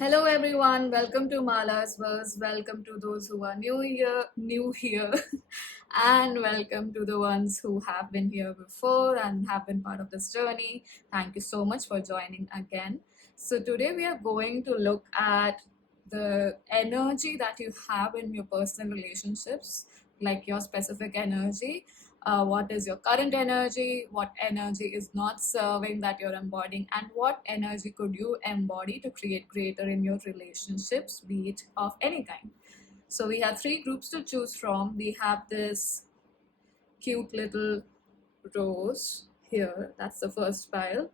Hello everyone, welcome to Mala's Verse. Welcome to those who are new here, and welcome to the ones who have been here before and have been part of this journey. Thank you so much for joining again. So today we are going to look at the energy that you have in your personal relationships, like your specific energy. What is your current energy, what energy is not serving that you're embodying, and what energy could you embody to create greater in your relationships, be it of any kind. So we have three groups to choose from. We have this cute little rose here, that's the first pile.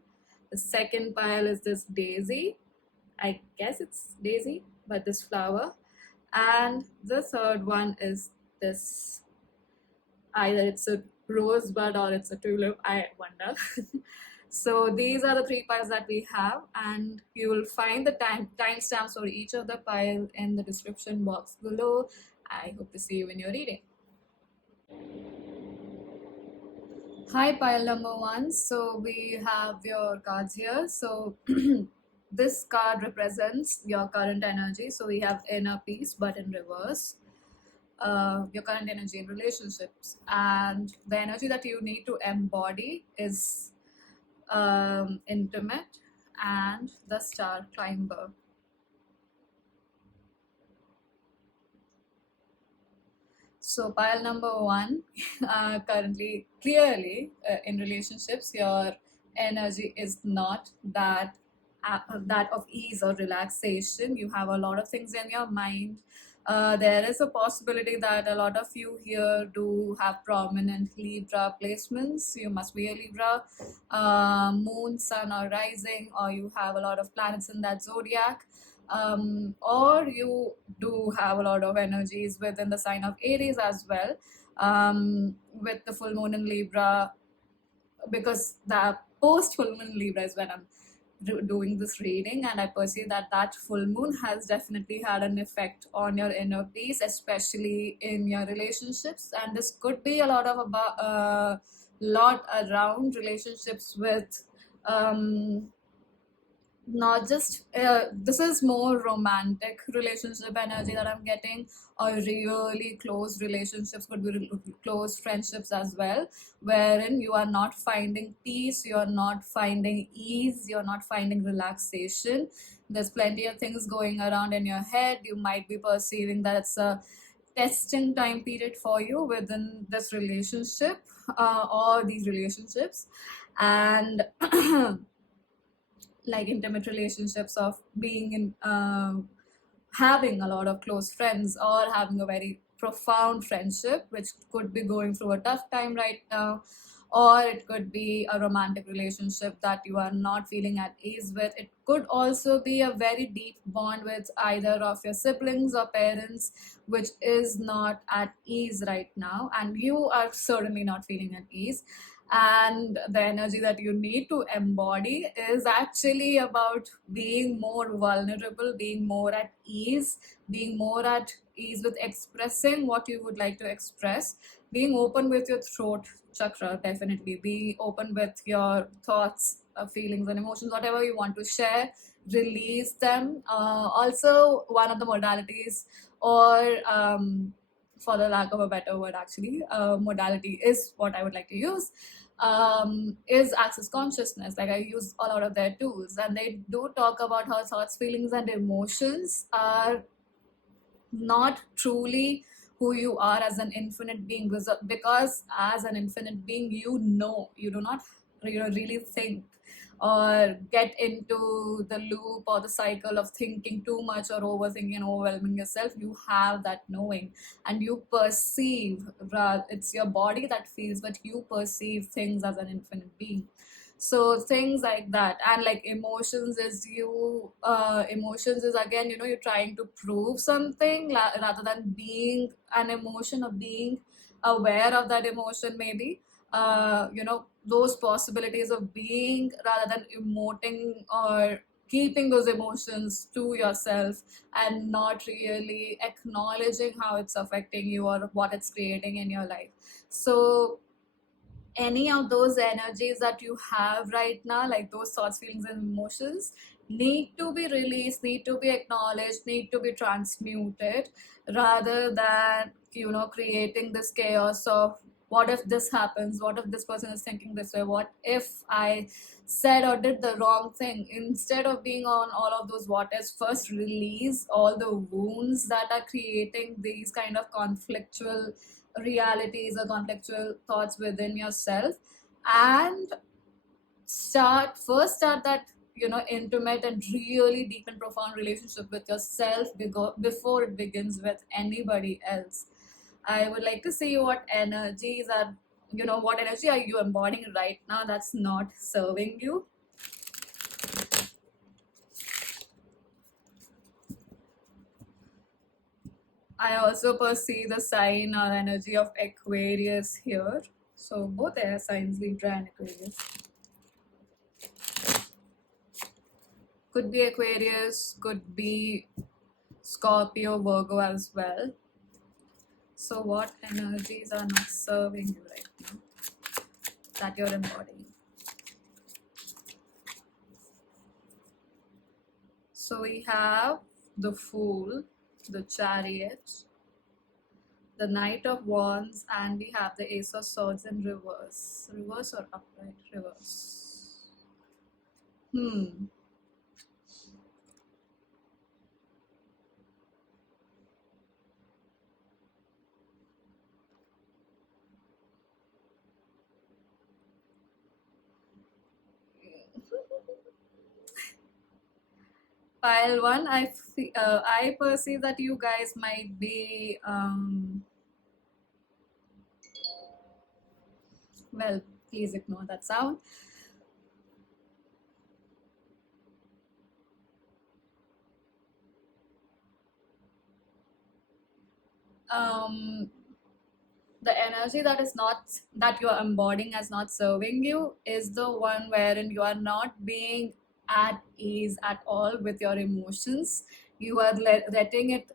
The second pile is this daisy, I guess it's daisy, but this flower. And the third one is this, either it's a rosebud or it's a tulip, I wonder. So these are the three piles that we have, and you will find the timestamps for each of the pile in the description box below. I hope to see you in your reading. Hi, pile number one. So we have your cards here. So this card represents your current energy. So we have inner peace, but in reverse. Your current energy in relationships, and the energy that you need to embody is intimate and the star climber. So pile number one, currently clearly in relationships your energy is not that of ease or relaxation. You have a lot of things in your mind. There is a possibility that a lot of you here do have prominent Libra placements. You must be a Libra, moon, sun, or rising, or you have a lot of planets in that zodiac. Or you do have a lot of energies within the sign of Aries as well, with the full moon in Libra, because the post full moon in Libra is when I'm doing this reading, and I perceive that that full moon has definitely had an effect on your inner peace, especially in your relationships. And this could be a lot of about lot around relationships with not just this is more romantic relationship energy that I'm getting, or really close relationships, could be close friendships as well, wherein you are not finding peace, you're not finding ease, you're not finding relaxation. There's plenty of things going around in your head. You might be perceiving that it's a testing time period for you within this relationship, or these relationships. And like intimate relationships of being in having a lot of close friends, or having a very profound friendship which could be going through a tough time right now, or it could be a romantic relationship that you are not feeling at ease with. It could also be a very deep bond with either of your siblings or parents which is not at ease right now, and you are certainly not feeling at ease. And the energy that you need to embody is actually about being more vulnerable, being more at ease, being more at ease with expressing what you would like to express, being open with your throat chakra. Definitely be open with your thoughts, feelings and emotions, whatever you want to share, release them. Also, one of the modalities, or for the lack of a better word, actually, modality is what I would like to use, is Access Consciousness. Like, I use a lot of their tools, and they do talk about how thoughts, feelings and emotions are not truly who you are as an infinite being, because as an infinite being, you do not really think or get into the loop or the cycle of thinking too much, or overthinking and overwhelming yourself. You have that knowing, and you perceive, it's your body that feels, but you perceive things as an infinite being. So things like that. And like emotions is emotions is, again, you're trying to prove something, rather than being an emotion, or being aware of that emotion, maybe. Those possibilities of being, rather than emoting or keeping those emotions to yourself, and not really acknowledging how it's affecting you or what it's creating in your life. So any of those energies that you have right now, like those thoughts, feelings and emotions, need to be released, need to be acknowledged, need to be transmuted, rather than, creating this chaos of what if this happens, what if this person is thinking this way, what if I said or did the wrong thing. Instead of being on all of those what ifs, first release all the wounds that are creating these kind of conflictual realities or conflictual thoughts within yourself, and start that intimate and really deep and profound relationship with yourself before it begins with anybody else. I would like to see what energy are you embodying right now that's not serving you. I also perceive the sign or energy of Aquarius here, so both air signs, Libra and Aquarius. Could be Aquarius, could be Scorpio, Virgo as well. So, what energies are not serving you right now that you're embodying? So, we have the Fool, the Chariot, the Knight of Wands, and we have the Ace of Swords in reverse. Reverse or upright? Reverse. Pile one, I perceive that you guys might be, well, please ignore that sound. Um, the energy that you are embodying as not serving you is the one wherein you are not being at ease at all with your emotions. You are letting it,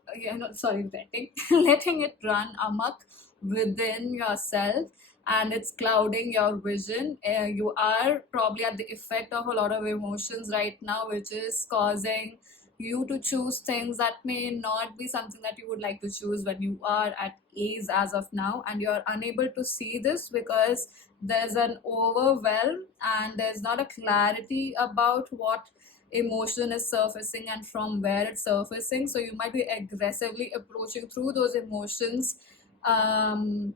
sorry, letting letting it run amok within yourself, and it's clouding your vision. You are probably at the effect of a lot of emotions right now, which is causing you to choose things that may not be something that you would like to choose when you are at ease as of now, and you're unable to see this because there's an overwhelm and there's not a clarity about what emotion is surfacing and from where it's surfacing. So you might be aggressively approaching through those emotions, um,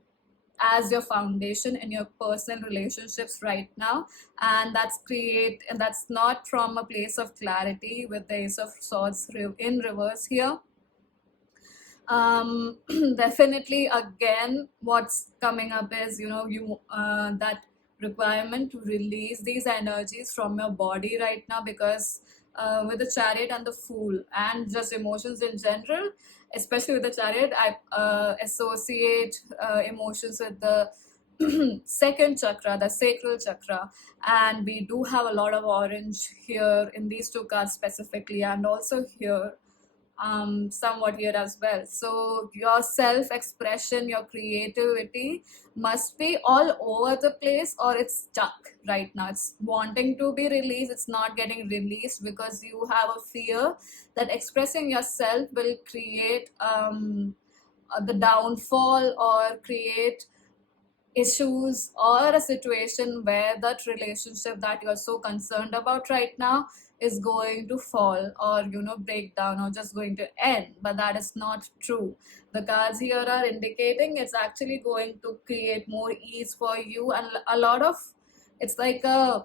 as your foundation in your personal relationships right now, and that's not from a place of clarity with the Ace of Swords in reverse here. um Definitely, again, what's coming up is, you that requirement to release these energies from your body right now, because with the Chariot and the Fool and just emotions in general, especially with the Chariot, I associate emotions with the second chakra, the sacral chakra, and we do have a lot of orange here in these two cards specifically, and also here, somewhat here as well. So your self expression, your creativity must be all over the place, or it's stuck right now. It's wanting to be released, it's not getting released because you have a fear that expressing yourself will create the downfall or create issues or a situation where that relationship that you're so concerned about right now is going to fall or break down or just going to end. But that is not true. The cards here are indicating it's actually going to create more ease for you, and a lot of, it's like a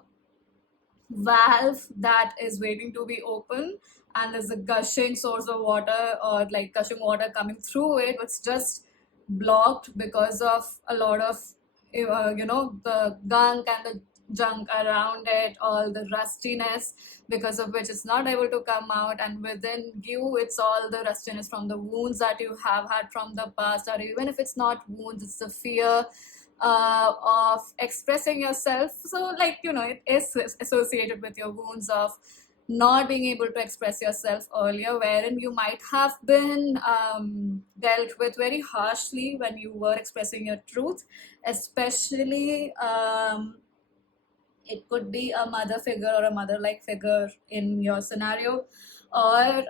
valve that is waiting to be open, and there's a gushing source of water or like gushing water coming through it. It's just blocked because of a lot of the gunk and the junk around it, all the rustiness, because of which it's not able to come out. And within you, it's all the rustiness from the wounds that you have had from the past, or even if it's not wounds, it's the fear of expressing yourself. So, like, it is associated with your wounds of not being able to express yourself earlier, wherein you might have been dealt with very harshly when you were expressing your truth, especially It could be a mother figure or a mother-like figure in your scenario, or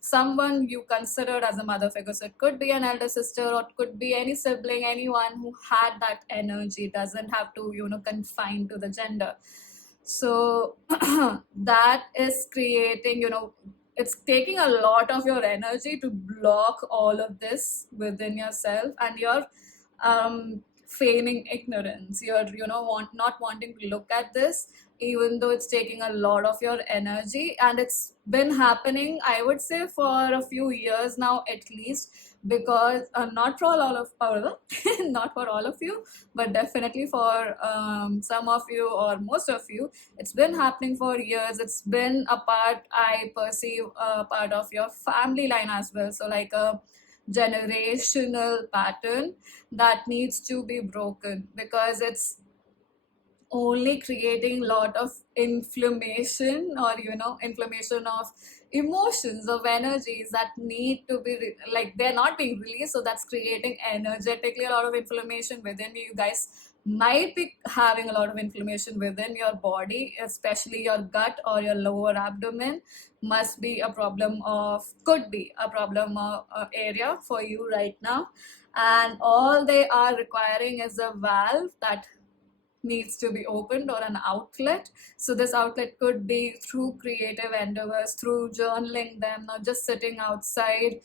someone you considered as a mother figure. So it could be an elder sister, or it could be any sibling, anyone who had that energy. It doesn't have to, confine to the gender. So that is creating, it's taking a lot of your energy to block all of this within yourself, and you're feigning ignorance. You're, not wanting to look at this, even though it's taking a lot of your energy. And it's been happening, I would say, for a few years now at least, because not for all of not for all of you, but definitely for some of you or most of you, it's been happening for years. It's been a part, I perceive, a part of your family line as well. So like a generational pattern that needs to be broken, because it's only creating a lot of inflammation, or inflammation of emotions, of energies that need to be like they're not being released. So that's creating energetically a lot of inflammation within you. You guys might be having a lot of inflammation within your body, especially your gut or your lower abdomen. Must be a problem of Could be a problem of area for you right now, and all they are requiring is a valve that needs to be opened, or an outlet. So this outlet could be through creative endeavors, through journaling them, not just sitting outside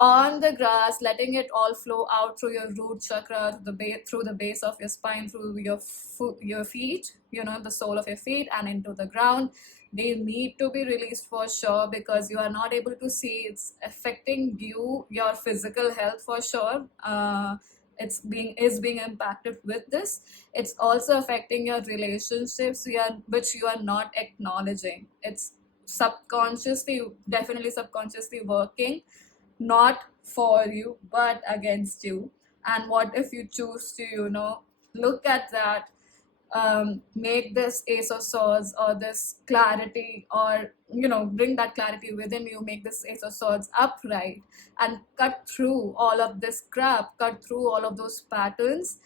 on the grass, letting it all flow out through your root chakra, through the base of your spine, through your feet, the sole of your feet, and into the ground. They need to be released for sure, because you are not able to see. It's affecting your physical health for sure. It's being impacted with this. It's also affecting your relationships, which you are not acknowledging. It's subconsciously, definitely subconsciously working, not for you but against you. And what if you choose to, look at that, make this Ace of Swords, or this clarity, or bring that clarity within you, make this Ace of Swords upright, and cut through all of this crap, cut through all of those patterns.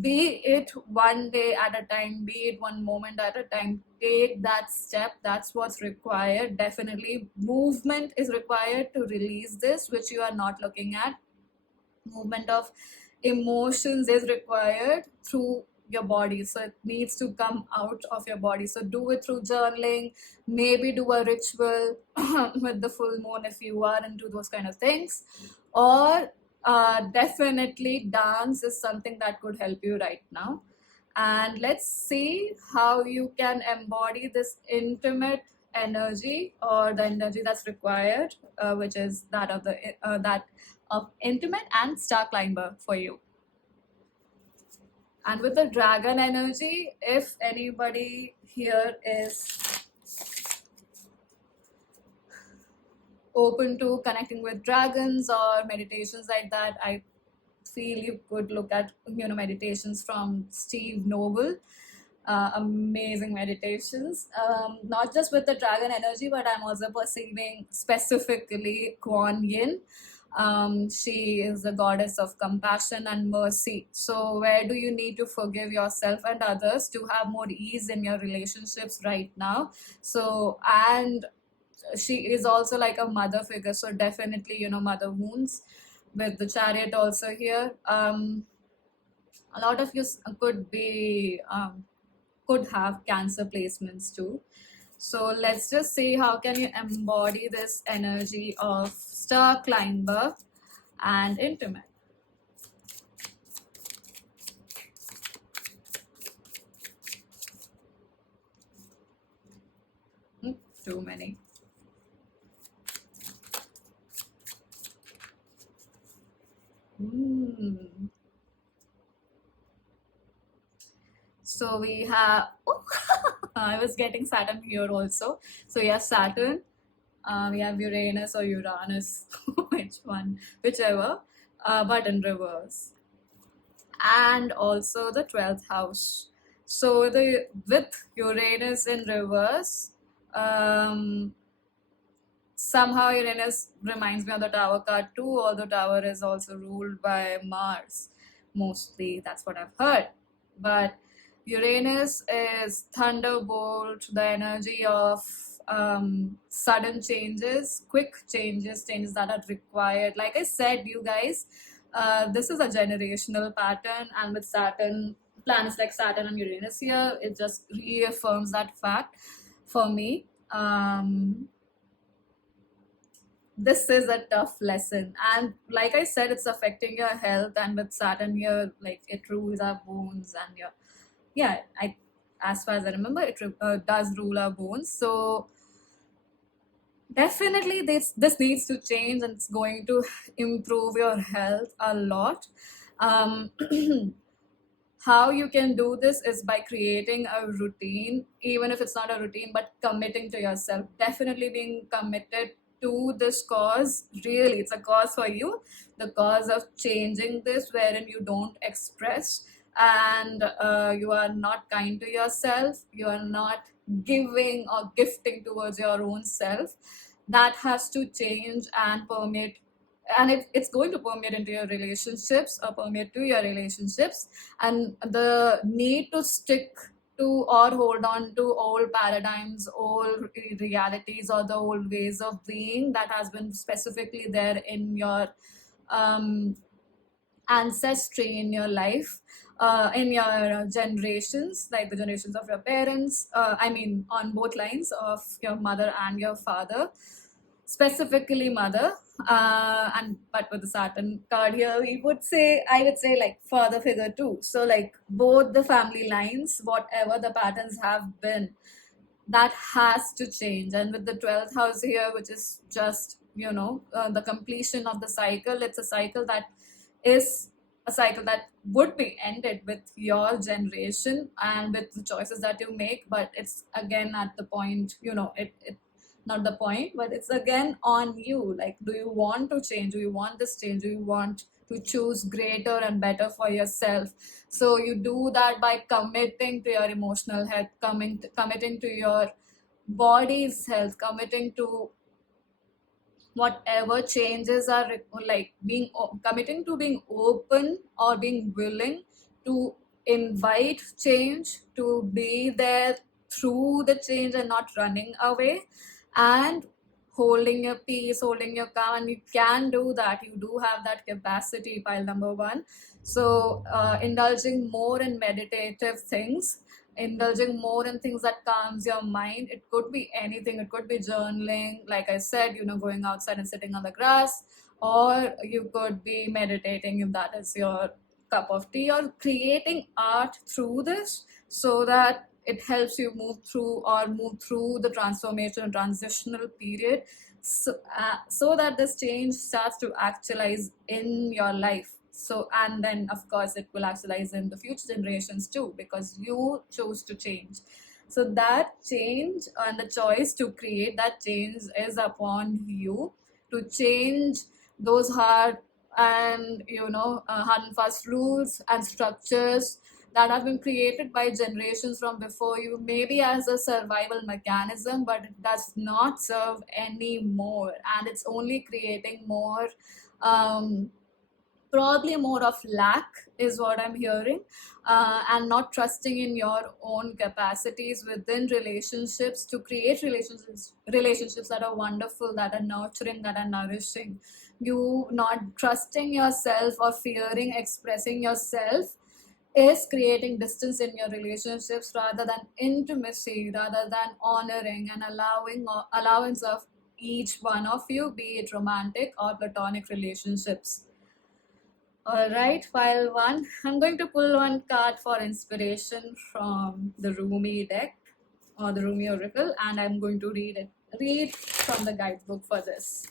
Be it one day at a time, be it one moment at a time. Take that step. That's what's required. Definitely movement is required to release this, which you are not looking at. Movement of emotions is required through your body, so it needs to come out of your body. So do it through journaling, maybe do a ritual with the full moon if you are into those kind of things, or definitely dance is something that could help you right now. And let's see how you can embody this intimate energy, or the energy that's required, which is that of intimate and star climber for you. And with the dragon energy, if anybody here is open to connecting with dragons or meditations like that, I feel you could look at meditations from Steve Noble. Amazing meditations, not just with the dragon energy, but I'm also perceiving specifically Kuan Yin. She is the goddess of compassion and mercy. So where do you need to forgive yourself and others to have more ease in your relationships right now? So, and she is also like a mother figure, so definitely mother wounds with the Chariot also here. A lot of you could have Cancer placements too. So let's just see how can you embody this energy of star climber and intimate. Too many. So we have, I was getting Saturn here also. So yeah, Saturn, we have Uranus or Uranus, whichever, but in reverse. And also the 12th house. So with Uranus in reverse, somehow Uranus reminds me of the Tower card too, although Tower is also ruled by Mars. Mostly, that's what I've heard. But Uranus is thunderbolt, the energy of sudden changes, quick changes, changes that are required. Like I said, you guys, this is a generational pattern, and with Saturn, planets like Saturn and Uranus here, it just reaffirms that fact for me. This is a tough lesson, and like I said, it's affecting your health, and with Saturn here, like it rules our bones and your, yeah, I, as far as I remember, it does rule our bones. So definitely this needs to change, and it's going to improve your health a lot. um, how you can do this is by creating a routine, even if it's not a routine, but committing to yourself, definitely being committed to this cause. Really, it's a cause for you, the cause of changing this, wherein you don't express, and you are not kind to yourself, you are not giving or gifting towards your own self. That has to change and permeate, and it's going to permeate into your relationships, or permeate to your relationships. And the need to stick to or hold on to old paradigms, old realities, or the old ways of being that has been specifically there in your um, ancestry, in your life, in your generations, like the generations of your parents, I mean on both lines of your mother and your father, specifically mother. And but with the Saturn card here, we would say, I would say, like father figure too. So like both the family lines, whatever the patterns have been, that has to change. And with the 12th house here, which is just, the completion of the cycle, it's a cycle that is a cycle that would be ended with your generation and with the choices that you make. But it's again at the point, it not the point, but it's again on you. Like, do you want to change? Do you want this change? Do you want to choose greater and better for yourself? So you do that by committing to your emotional health, committing to your body's health, committing to whatever changes are like being committing to being open or being willing to invite change, to be there through the change and not running away, and holding your peace, holding your calm. And you can do that, you do have that capacity, pile number one. So indulging more in meditative things, indulging more in things that calms your mind. It could be anything. It could be journaling, like I said, going outside and sitting on the grass, or you could be meditating if that is your cup of tea, or creating art through this, so that it helps you move through the transformation transitional period, so that this change starts to actualize in your life. So, and then of course it will actualize in the future generations too, because you chose to change. So that change and the choice to create that change is upon you, to change those hard and fast rules and structures that have been created by generations from before you, maybe as a survival mechanism, but it does not serve anymore, and it's only creating more, um, probably more of lack is what I'm hearing, and not trusting in your own capacities within relationships to create relationships that are wonderful, that are nurturing, that are nourishing. You not trusting yourself or fearing expressing yourself is creating distance in your relationships, rather than intimacy, rather than honoring and allowance of each one of you, be it romantic or platonic relationships. All right, file one. I'm going to pull one card for inspiration from the Rumi deck, or the Rumi Oracle, and I'm going to read from the guidebook for this.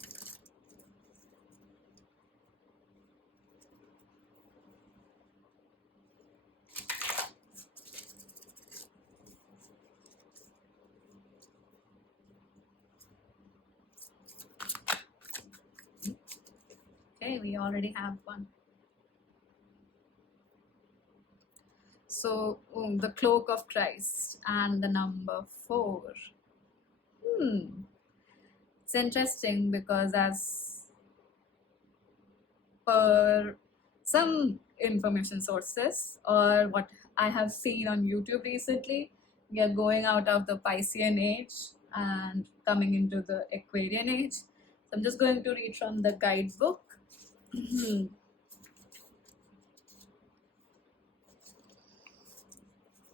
Okay, we already have one. So, the cloak of Christ and the number 4. It's interesting because, as per some information sources, or what I have seen on YouTube recently. We are going out of the Piscean age and coming into the Aquarian age. So I'm just going to read from the guidebook.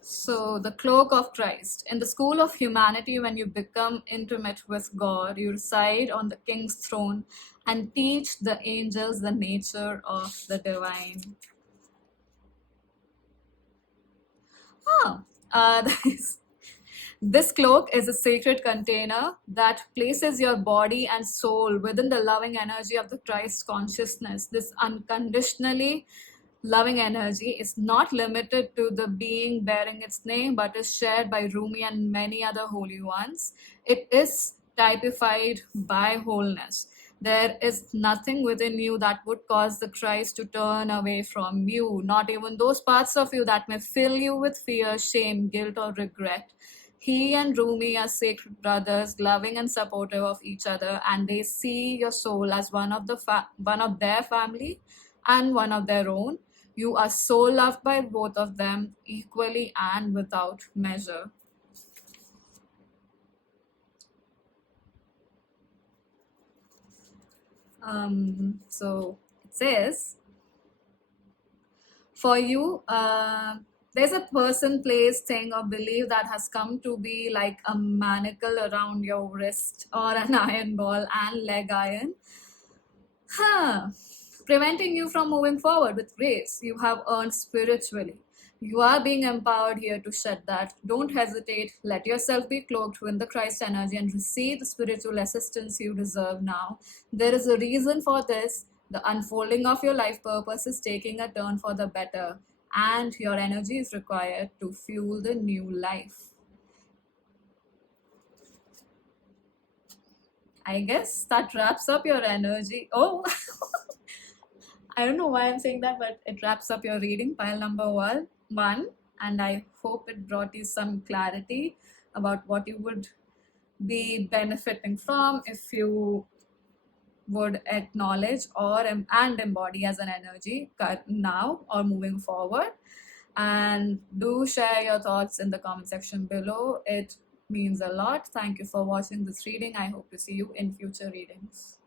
So, the cloak of Christ. In the school of humanity, when you become intimate with God, you reside on the king's throne and teach the angels the nature of the divine. Oh, this, this cloak is a sacred container that places your body and soul within the loving energy of the Christ consciousness. This unconditionally loving energy is not limited to the being bearing its name, but is shared by Rumi and many other holy ones. It is typified by wholeness. There is nothing within you that would cause the Christ to turn away from you, not even those parts of you that may fill you with fear, shame, guilt, or regret. He and Rumi are sacred brothers, loving and supportive of each other, and they see your soul as one of their family and one of their own. You are so loved by both of them equally and without measure. So it says, for you, there's a person, place, thing, or belief that has come to be like a manacle around your wrist or an iron ball and leg iron. Huh. Preventing you from moving forward with grace you have earned spiritually. You are being empowered here to shed that. Don't hesitate. Let yourself be cloaked in the Christ energy and receive the spiritual assistance you deserve now. There is a reason for this. The unfolding of your life purpose is taking a turn for the better, and your energy is required to fuel the new life. I guess that wraps up your energy. Oh, I don't know why I'm saying that, but it wraps up your reading, pile number one, and I hope it brought you some clarity about what you would be benefiting from if you would acknowledge and embody as an energy now or moving forward. And do share your thoughts in the comment section below. It means a lot. Thank you for watching this reading. I hope to see you in future readings.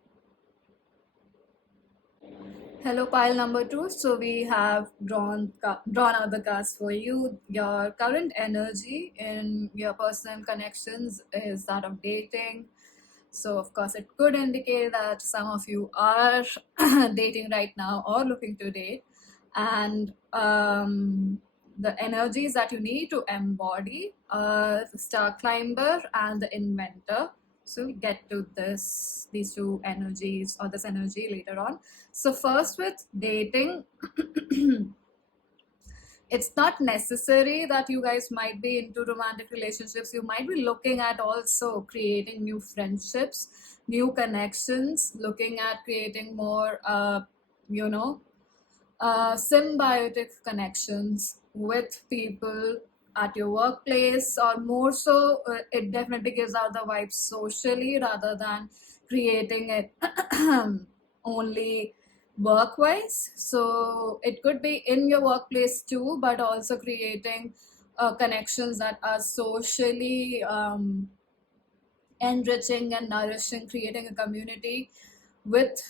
Hello, pile number two. So we have drawn out the cards for you. Your current energy in your personal connections is that of dating. So of course, it could indicate that some of you are dating right now or looking to date, and the energies that you need to embody are the star climber and the inventor. So we get to these two energies or this energy later on. So first with dating, it's not necessary that you guys might be into romantic relationships. You might be looking at also creating new friendships, new connections, looking at creating more, you know, symbiotic connections with people at your workplace, or more so, it definitely gives out the vibe socially rather than creating it only work wise. So it could be in your workplace too, but also creating connections that are socially enriching and nourishing, creating a community with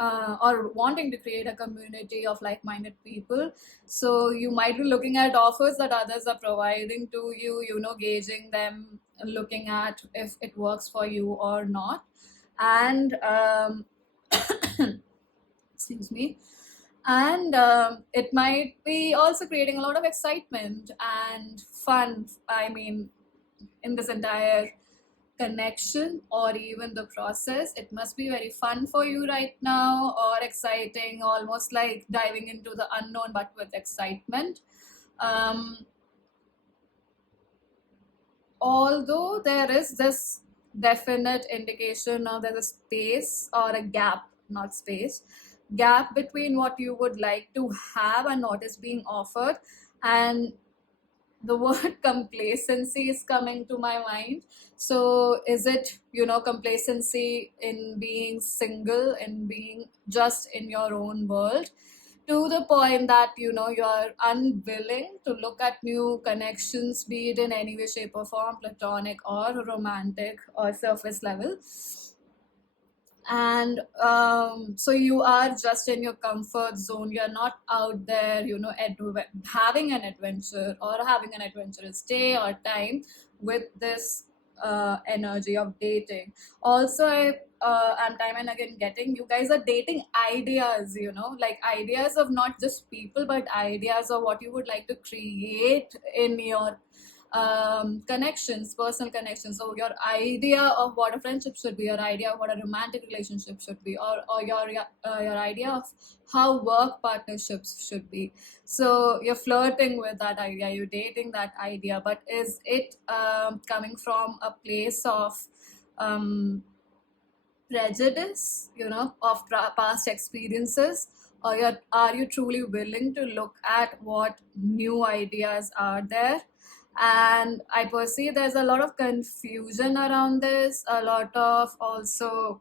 or wanting to create a community of like-minded people. So you might be looking at offers that others are providing to you, gauging them, looking at if it works for you or not. And excuse me. And it might be also creating a lot of excitement and fun, I mean, in this entire connection or even the process. It must be very fun for you right now, or exciting, almost like diving into the unknown but with excitement. um, Although there is this definite indication of there's a space or a gap, not space, gap between what you would like to have and what is being offered. And the word complacency is coming to my mind. So is it, complacency in being single, in being just in your own world? to the point that you're unwilling to look at new connections, be it in any way, shape, or form, platonic or romantic or surface level. And so you are just in your comfort zone. You're not out there having an adventure or having an adventurous day or time with this energy of dating. Also, I'm time and again getting you guys are dating ideas, like ideas of not just people, but ideas of what you would like to create in your connections, personal connections. So your idea of what a friendship should be, your idea of what a romantic relationship should be, or your idea of how work partnerships should be. So you're flirting with that idea, you're dating that idea, but is it coming from a place of prejudice, of past experiences, or are you truly willing to look at what new ideas are there? And I perceive there's a lot of confusion around this, a lot of also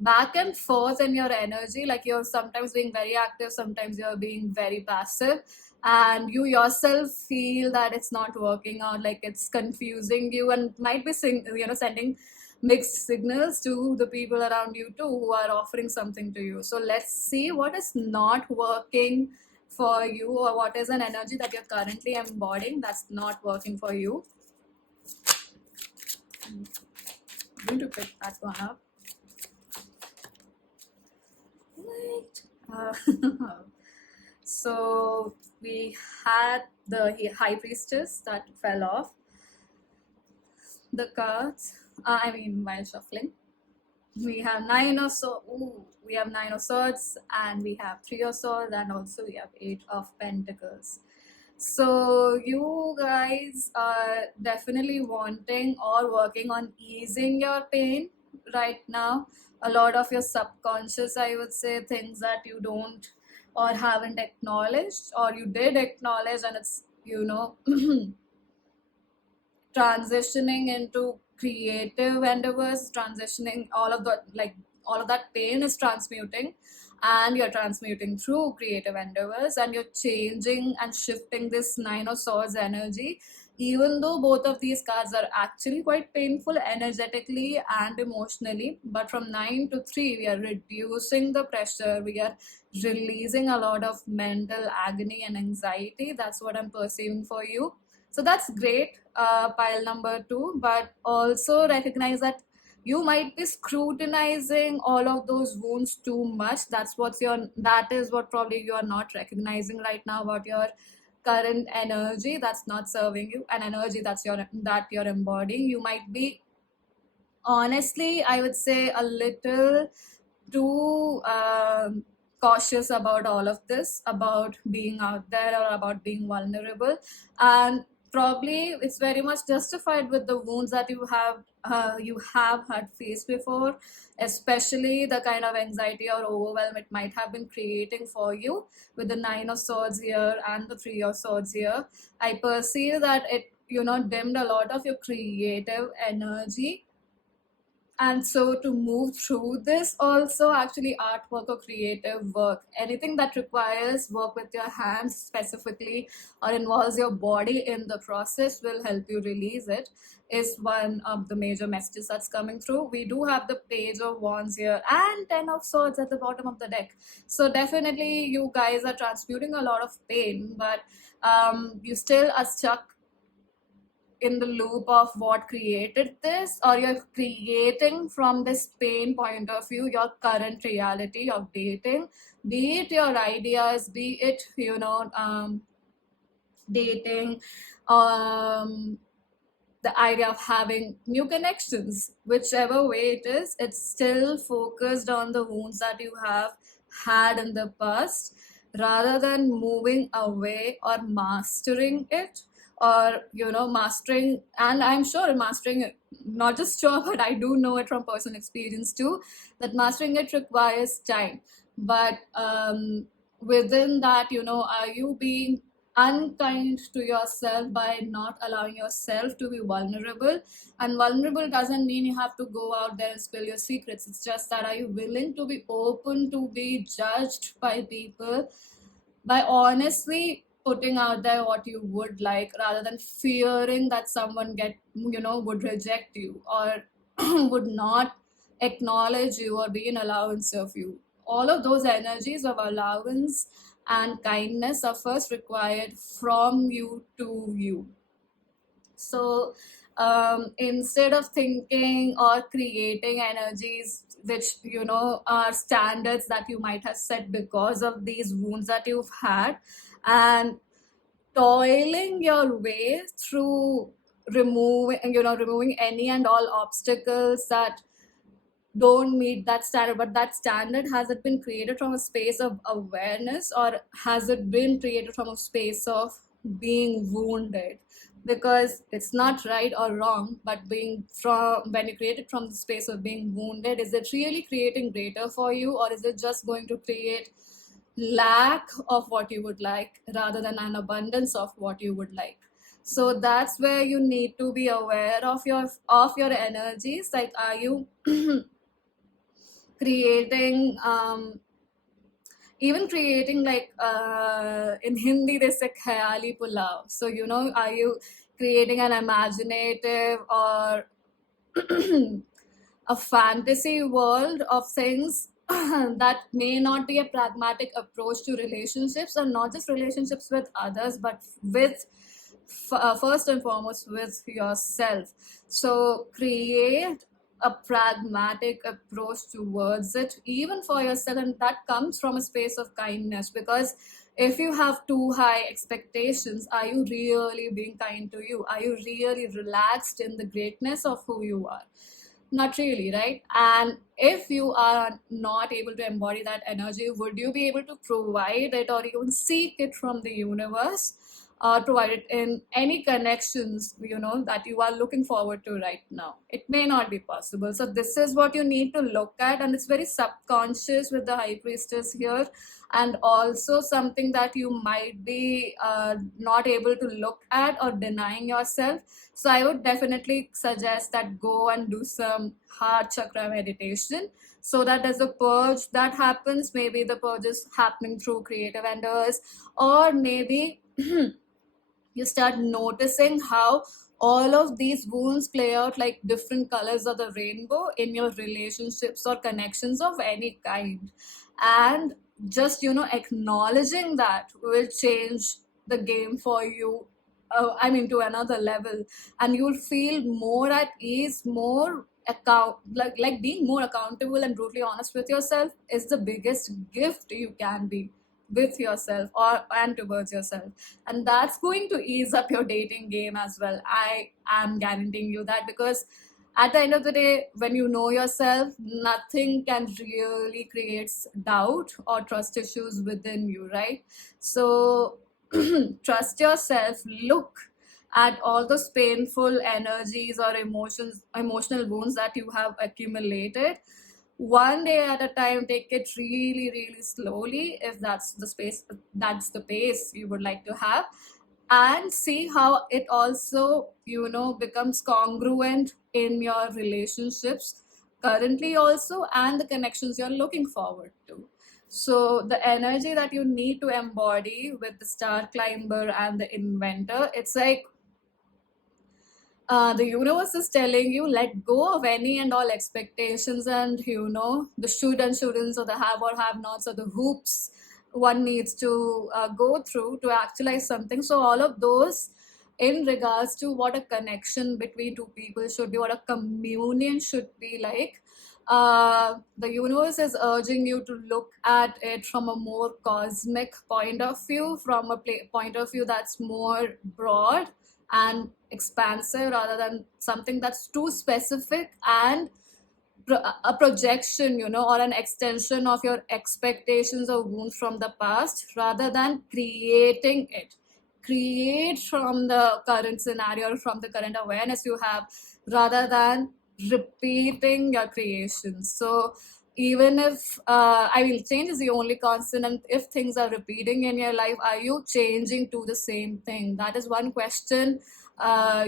back and forth in your energy, like you're sometimes being very active, sometimes you're being very passive, and you yourself feel that it's not working out, like it's confusing you, and might be sending mixed signals to the people around you too who are offering something to you. So let's see what is not working for you, or what is an energy that you're currently embodying that's not working for you. I'm going to pick that one up. Wait. So we had the High Priestess that fell off the cards. While shuffling, we have we have Nine of Swords, and we have Three of Swords, and also we have Eight of Pentacles. So you guys are definitely wanting or working on easing your pain right now. A lot of your subconscious, I would say, things that you don't or haven't acknowledged, or you did acknowledge, and it's transitioning into creative endeavors, transitioning all of that pain is transmuting, and you're transmuting through creative endeavors, and you're changing and shifting this Nine of Swords energy. Even though both of these cards are actually quite painful energetically and emotionally, but from 9 to 3 we are reducing the pressure, we are releasing a lot of mental agony and anxiety. That's what I'm perceiving for you. So that's great, pile number 2, but also recognize that you might be scrutinizing all of those wounds too much. That is what probably you are not recognizing right now about your current energy that's not serving you, an energy that you're embodying. You might be, honestly, I would say, a little too cautious about all of this, about being out there or about being vulnerable, and probably it's very much justified with the wounds that you have had faced before, especially the kind of anxiety or overwhelm it might have been creating for you with the Nine of Swords here and the Three of Swords here. I perceive that it dimmed a lot of your creative energy. And so to move through this, also actually artwork or creative work, anything that requires work with your hands specifically or involves your body in the process, will help you release it, is one of the major messages that's coming through. We do have the Page of Wands here and Ten of Swords at the bottom of the deck. So definitely you guys are transmuting a lot of pain, but you still are stuck in the loop of what created this, or you're creating from this pain point of view your current reality of dating, be it your ideas, be it dating, um the idea of having new connections. Whichever way it is, it's still focused on the wounds that you have had in the past, rather than moving away or mastering it, or mastering. And I'm sure mastering it, not just sure, but I do know it from personal experience too, that mastering it requires time. But within that, are you being unkind to yourself by not allowing yourself to be vulnerable. And vulnerable doesn't mean you have to go out there and spill your secrets. It's just that, are you willing to be open to be judged by people by honestly putting out there what you would like, rather than fearing that someone would reject you, or would not acknowledge you or be an allowance of you. All of those energies of allowance and kindness are first required from you to you. So instead of thinking or creating energies which are standards that you might have set because of these wounds that you've had, and toiling your way through removing any and all obstacles that don't meet that standard. But that standard, has it been created from a space of awareness, or has it been created from a space of being wounded? Because it's not right or wrong, but being from when you create it from the space of being wounded, is it really creating greater for you, or is it just going to create lack of what you would like rather than an abundance of what you would like? So that's where you need to be aware of your energies. Like, are you creating even creating, like, in Hindi they say khayali pulao. So are you creating an imaginative or a fantasy world of things that may not be a pragmatic approach to relationships, and not just relationships with others, but with first and foremost with yourself. So create a pragmatic approach towards it, even for yourself, and that comes from a space of kindness. Because if you have too high expectations, are you really being kind to you? Are you really relaxed in the greatness of who you are? Not really, right? And if you are not able to embody that energy, would you be able to provide it or even seek it from the universe, or provide it in any connections that you are looking forward to right now? It may not be possible. So this is what you need to look at, and it's very subconscious with the high priestess here, and also something that you might be not able to look at or denying yourself. So I would definitely suggest that go and do some heart chakra meditation, so that there's a purge that happens. Maybe the purge is happening through creative endeavors, or maybe you start noticing how all of these wounds play out like different colors of the rainbow in your relationships or connections of any kind. And just acknowledging that will change the game for you, to another level. And you'll feel more at ease, more account like being more accountable and brutally honest with yourself is the biggest gift you can be with yourself or and towards yourself. And that's going to ease up your dating game as well. I am guaranteeing you that, because at the end of the day, when you know yourself, nothing can really create doubt or trust issues within you, right? So trust yourself. Look at all those painful energies or emotional wounds that you have accumulated. One day at a time, take it really, really slowly, if that's the pace you would like to have. And see how it also becomes congruent in your relationships currently also, and the connections you're looking forward to. So the energy that you need to embody with the star climber and the inventor, it's like the universe is telling you, let go of any and all expectations, and the should and shouldn'ts, or the have or have nots, or the hoops one needs to go through to actualize something. So all of those in regards to what a connection between two people should be, what a communion should be like, the universe is urging you to look at it from a more cosmic point of view, from a point of view that's more broad and expansive, rather than something that's too specific and a projection, or an extension of your expectations or wounds from the past, rather than creating it. Create from the current scenario, or from the current awareness you have, rather than repeating your creations. So even if change is the only constant, and if things are repeating in your life, are you changing to the same thing? That is one question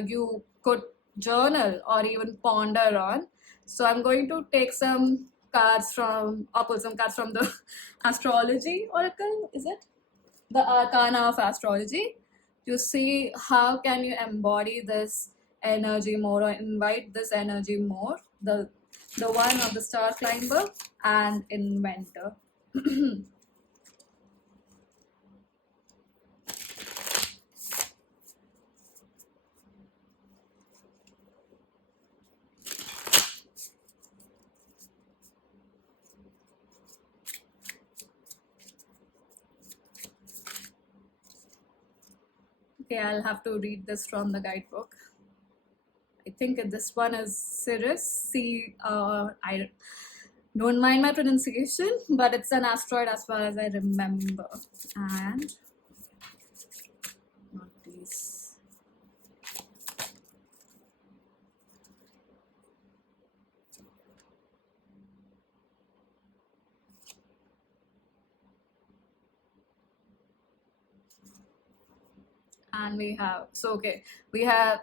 you could journal or even ponder on. So I'm going to take some cards from, or pull some cards from the astrology oracle, is it? The arcana of astrology, to see how can you embody this energy more or invite this energy more. The one of the star climber and inventor. Okay, I'll have to read this from the guidebook. I think this one is Cirrus. I don't mind my pronunciation, but it's an asteroid as far as I remember. And not these. And we have, so okay, we have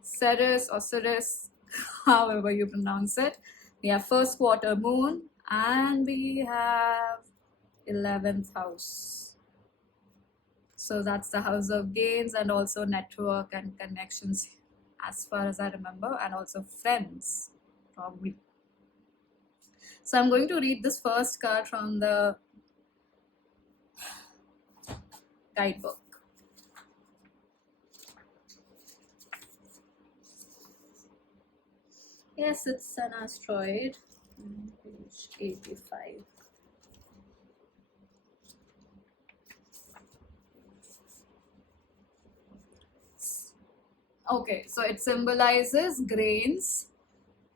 Ceres or Cirrus, however you pronounce it. We have first quarter moon, and we have 11th house. So that's the house of gains and also network and connections, as far as I remember, and also friends, probably. So I'm going to read this first card from the guidebook. Yes, it's an asteroid. Page 85. Okay, so it symbolizes grains,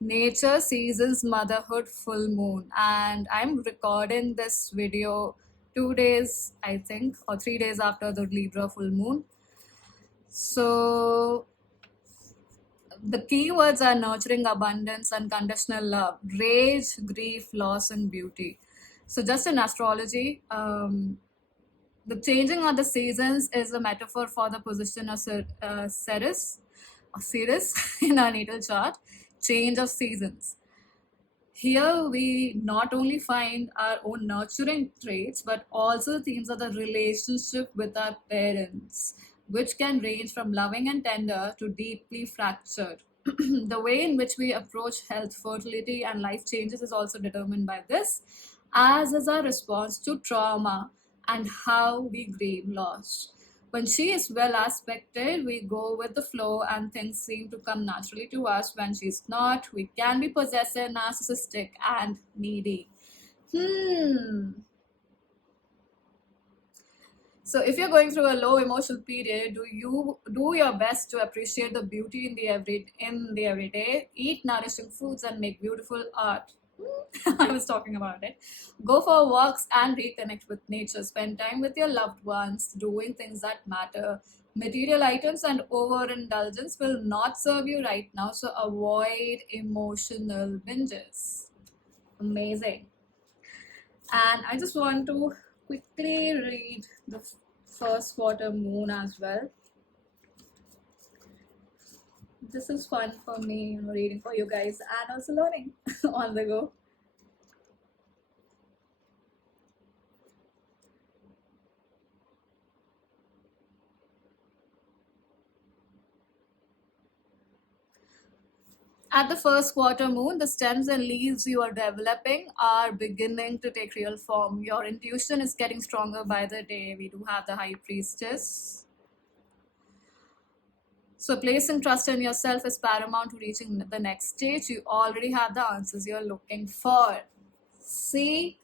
nature, seasons, motherhood, full moon. And I'm recording this video 2 days, I think, or 3 days after the Libra full moon. So the keywords are nurturing, abundance, unconditional love, rage, grief, loss, and beauty. So just in astrology, the changing of the seasons is a metaphor for the position of Ceres in our natal chart, change of seasons. Here we not only find our own nurturing traits, but also themes of the relationship with our parents, which can range from loving and tender to deeply fractured. The way in which we approach health, fertility, and life changes is also determined by this, as is our response to trauma and how we grieve loss. When she is well aspected, we go with the flow and things seem to come naturally to us. When she's not, we can be possessive, narcissistic, and needy. So if you're going through a low emotional period, you do your best to appreciate the beauty in the everyday, eat nourishing foods, and make beautiful art. I was talking about it. Go for walks and reconnect with nature. Spend time with your loved ones, doing things that matter. Material items and overindulgence will not serve you right now, so avoid emotional binges. Amazing. And I just want to quickly read the first quarter moon as well. This is fun for me, reading for you guys and also learning on the go. At the first quarter moon, the stems and leaves you are developing are beginning to take real form. Your intuition is getting stronger by the day. We do have the High Priestess. So placing trust in yourself is paramount to reaching the next stage. You already have the answers you're looking for. See?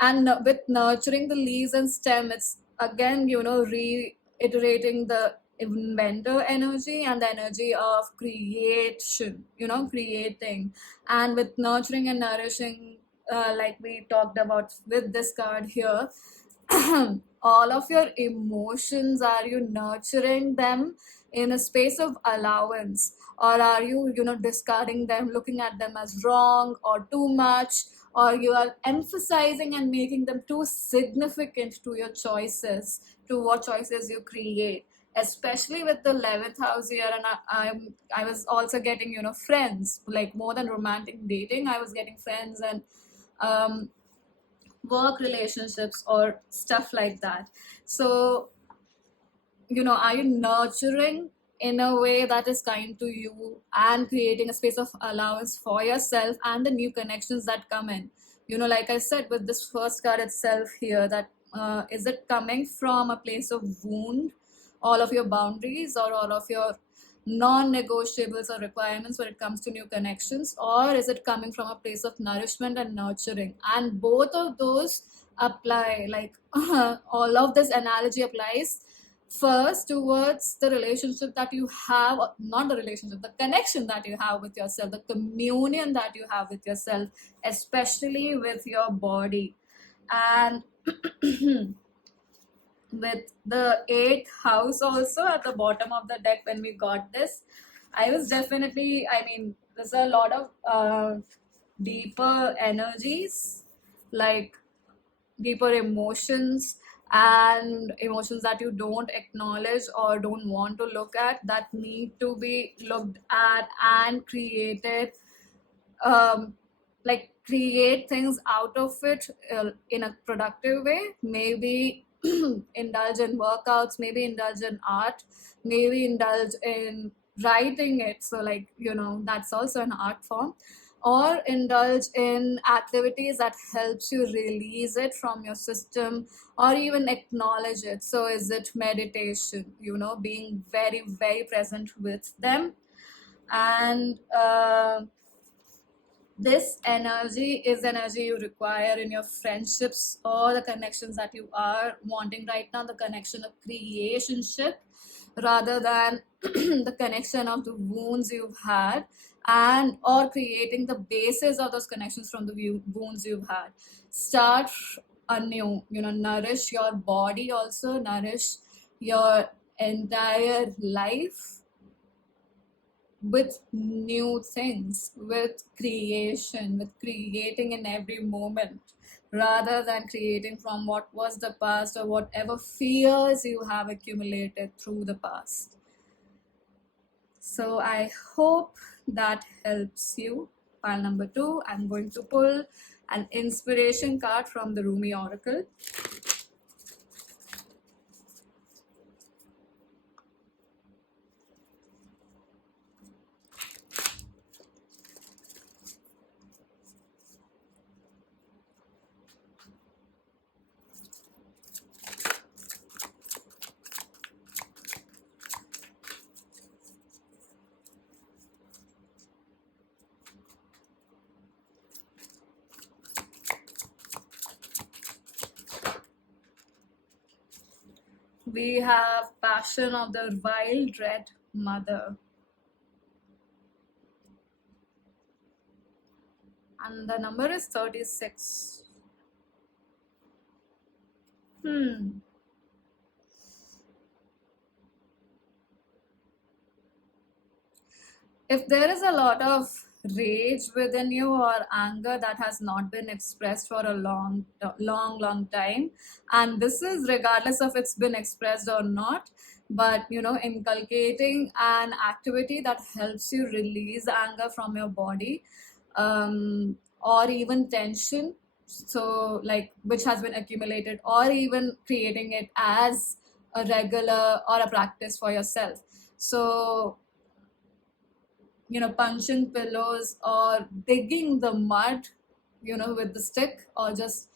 And with nurturing the leaves and stem, it's again, reiterating the inventor energy and the energy of creation, creating. And with nurturing and nourishing, like we talked about with this card here, all of your emotions, are you nurturing them in a space of allowance, or are you, discarding them, looking at them as wrong or too much, or you are emphasizing and making them too significant to your choices, to what choices you create, especially with the 11th house here. And I was also getting, friends, like more than romantic dating, I was getting friends and um, work relationships or stuff like that. So, are you nurturing in a way that is kind to you and creating a space of allowance for yourself and the new connections that come in? Like I said, with this first card itself here, that is it coming from a place of wound, all of your boundaries or all of your non-negotiables or requirements when it comes to new connections, or is it coming from a place of nourishment and nurturing? And both of those apply, like all of this analogy applies first towards the relationship that you have, not the relationship, the connection that you have with yourself, the communion that you have with yourself, especially with your body. And with the eighth house also at the bottom of the deck, when we got this, I was definitely, I mean, there's a lot of deeper energies, like deeper emotions, and emotions that you don't acknowledge or don't want to look at, that need to be looked at and created, like create things out of it in a productive way. Maybe indulge in workouts, maybe indulge in art, maybe indulge in writing it, so like, that's also an art form, or indulge in activities that helps you release it from your system, or even acknowledge it. So is it meditation, being very very present with them. And this energy is energy you require in your friendships or the connections that you are wanting right now, the connection of creationship, rather than the connection of the wounds you've had, and or creating the basis of those connections from the wounds you've had. Start anew, nourish your body, also nourish your entire life with new things, with creation, with creating in every moment, rather than creating from what was the past or whatever fears you have accumulated through the past. So I hope that helps you. Pile number 2, I'm going to pull an inspiration card from the Rumi Oracle. We have Passion of the Wild Red Mother. And the number is 36. If there is a lot of rage within you or anger that has not been expressed for a long time, and this is regardless of it's been expressed or not, but inculcating an activity that helps you release anger from your body, or even tension, so like which has been accumulated, or even creating it as a regular or a practice for yourself. So punching pillows or digging the mud, with the stick, or just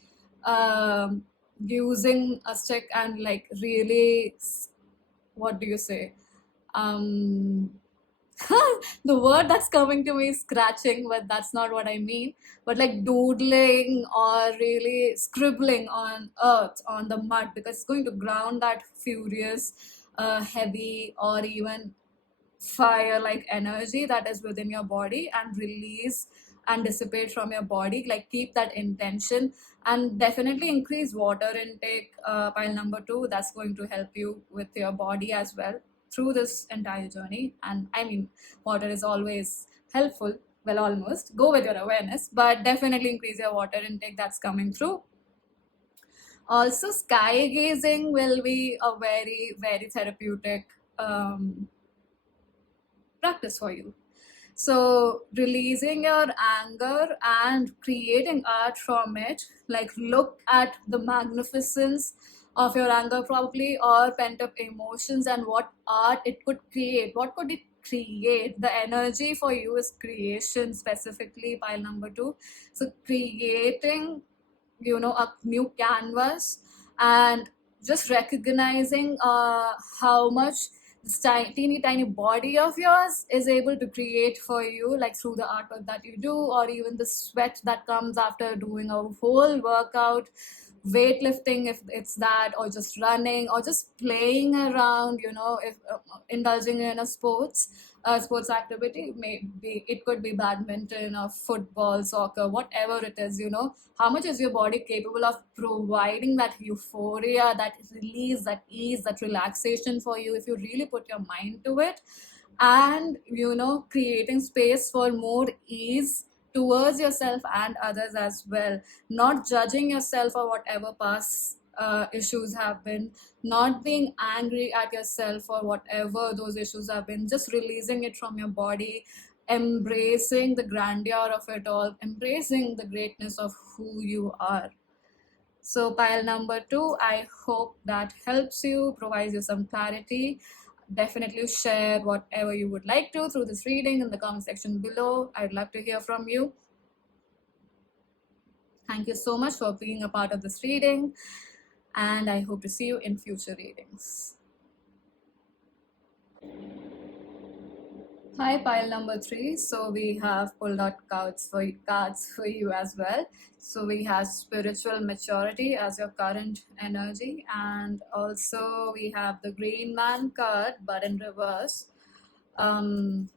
using a stick and like really, what do you say? Um, the word that's coming to me is scratching, but that's not what I mean. But like doodling or really scribbling on earth, on the mud, because it's going to ground that furious, heavy, or even fire like energy that is within your body, and release and dissipate from your body. Like keep that intention, and definitely increase water intake. Pile number 2, that's going to help you with your body as well. through this entire journey. And I mean, water is always helpful. Well, almost go with your awareness, but definitely increase your water intake. That's coming through. Also, sky gazing will be a very, very therapeutic practice for you. So, releasing your anger and creating art from it, like look at the magnificence of your anger, probably, or pent up emotions, and what art it could create. What could it create? The energy for you is creation, specifically, pile number two. So, creating, a new canvas, and just recognizing how much this teeny tiny body of yours is able to create for you, like through the artwork that you do, or even the sweat that comes after doing a whole workout, weightlifting if it's that, or just running, or just playing around, if indulging in a sports activity. Maybe it could be badminton or football, soccer, whatever it is. How much is your body capable of providing that euphoria, that release, that ease, that relaxation for you if you really put your mind to it? And creating space for more ease towards yourself and others as well, not judging yourself for whatever past issues have been, not being angry at yourself for whatever those issues have been, just releasing it from your body, embracing the grandeur of it all, embracing the greatness of who you are. So pile number two, I hope that helps you, provides you some clarity. Definitely share whatever you would like to through this reading in the comment section below. I'd love to hear from you. Thank you so much for being a part of this reading, and I hope to see you in future readings. Hi, pile number three. So we have pulled out cards for you as well. So we have spiritual maturity as your current energy, and also we have the green man card, but in reverse, and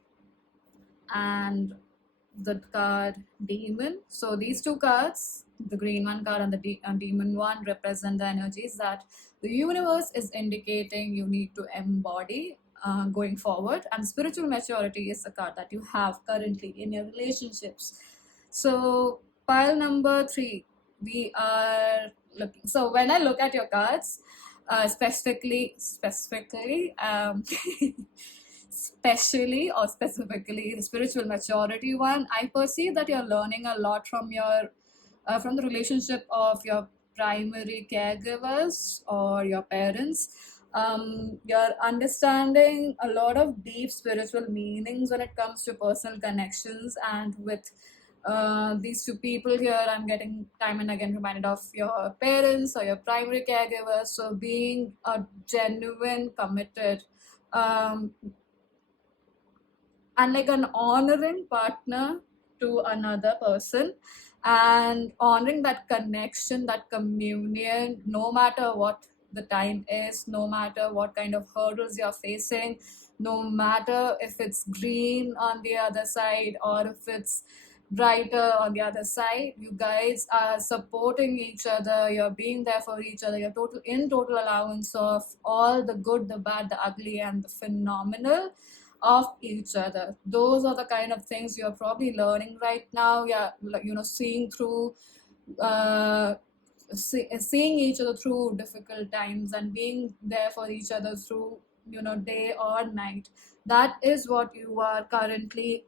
the card demon. So these two cards, the green one card and the demon one, represent the energies that the universe is indicating you need to embody going forward. And spiritual maturity is the card that you have currently in your relationships. So pile number three, we are looking. So when I look at your cards, specifically specifically the spiritual maturity one, I perceive that you're learning a lot from the relationship of your primary caregivers or your parents. You're understanding a lot of deep spiritual meanings when it comes to personal connections, and with these two people here, I'm getting time and again reminded of your parents or your primary caregivers. So being a genuine, committed, and like an honoring partner to another person, and honoring that connection, that communion, no matter what the time is, no matter what kind of hurdles you're facing, no matter if it's green on the other side or if it's brighter on the other side. You guys are supporting each other, you're being there for each other, you're total allowance of all the good, the bad, the ugly, and the phenomenal of each other. Those are the kind of things you're probably learning right now. Yeah, seeing through seeing each other through difficult times and being there for each other through day or night. That is what you are currently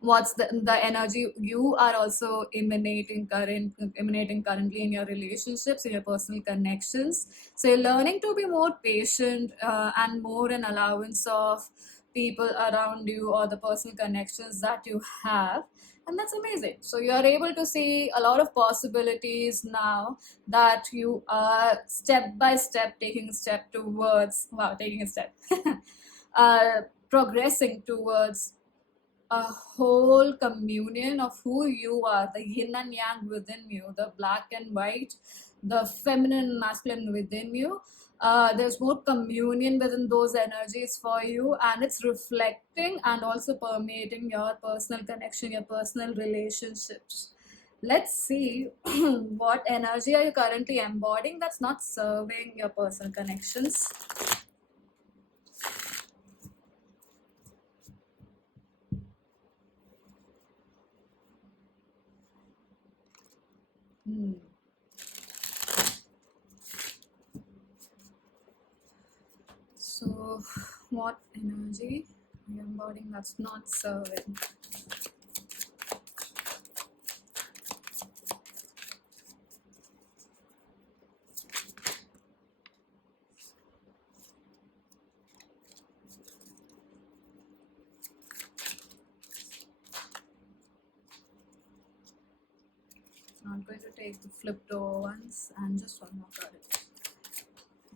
what's the energy you are also emanating currently in your relationships, in your personal connections. So you're learning to be more patient and more an allowance of people around you or the personal connections that you have, and that's amazing. So you are able to see a lot of possibilities now, that you are step by step taking a step towards progressing towards a whole communion of who you are, the yin and yang within you, the black and white, the feminine and masculine within you. There's more communion within those energies for you, and it's reflecting and also permeating your personal connection, your personal relationships. Let's see what energy are you currently embodying that's not serving your personal connections. Hmm. So, what energy are you embodying that's not serving? I'm going to take the flipped over ones and just one more card.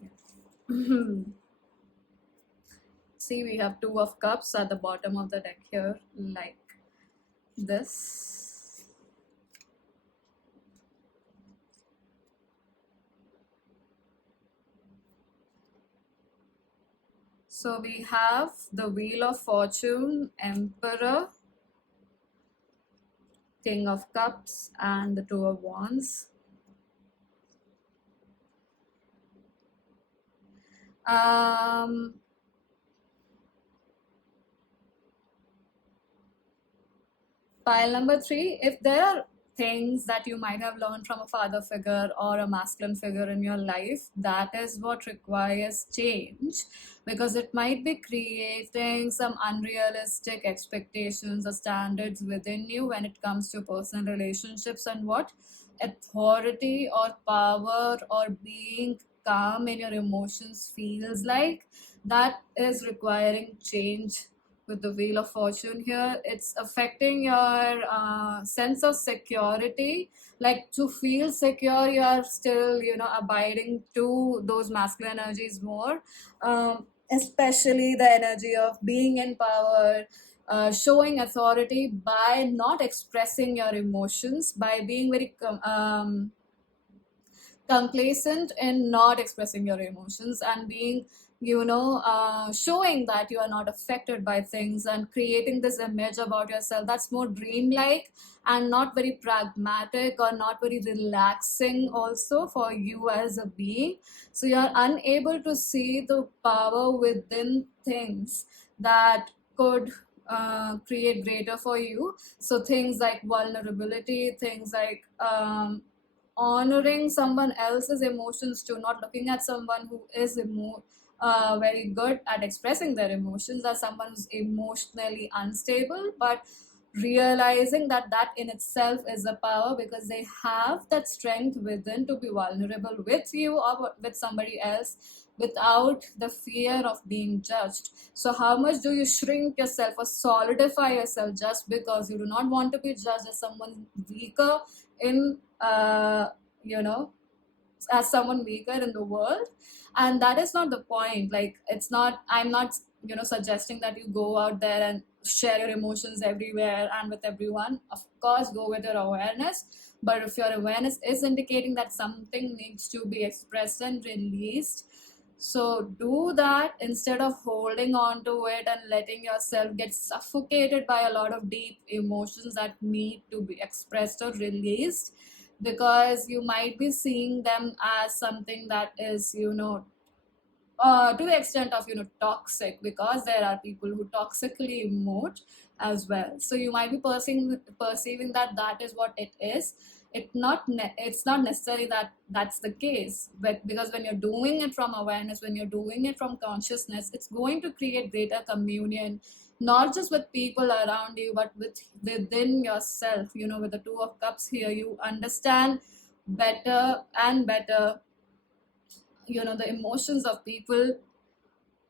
Yeah. See, we have Two of Cups at the bottom of the deck here, like this. So we have the Wheel of Fortune, Emperor, King of Cups, and the Two of Wands. Um, Pile number three, if there are things that you might have learned from a father figure or a masculine figure in your life, that is what requires change, because it might be creating some unrealistic expectations or standards within you when it comes to personal relationships and what authority or power or being calm in your emotions feels like. That is requiring change with the Wheel of Fortune here. It's affecting your sense of security. Like, to feel secure, you are still, abiding to those masculine energies more. Especially the energy of being in power, showing authority by not expressing your emotions, by being very complacent in not expressing your emotions and being, showing that you are not affected by things and creating this image about yourself that's more dreamlike and not very pragmatic or not very relaxing also for you as a being. So you're unable to see the power within things that could create greater for you. So things like vulnerability, things like honoring someone else's emotions too, not looking at someone who is very good at expressing their emotions as someone who's emotionally unstable, but realizing that that in itself is a power because they have that strength within to be vulnerable with you or with somebody else without the fear of being judged. So how much do you shrink yourself or solidify yourself just because you do not want to be judged as someone weaker in you know as someone weaker in the world? And that is not the point. Like, it's not, I'm not suggesting that you go out there and share your emotions everywhere and with everyone. Of course, go with your awareness, but if your awareness is indicating that something needs to be expressed and released, so do that instead of holding on to it and letting yourself get suffocated by a lot of deep emotions that need to be expressed or released, because you might be seeing them as something that is, to the extent of toxic, because there are people who toxically emote as well. So you might be perceiving that that is what it is. It's not necessary that that's the case, but because when you're doing it from awareness, when you're doing it from consciousness, it's going to create greater communion, not just with people around you but within yourself. With the Two of Cups here, you understand better and better the emotions of people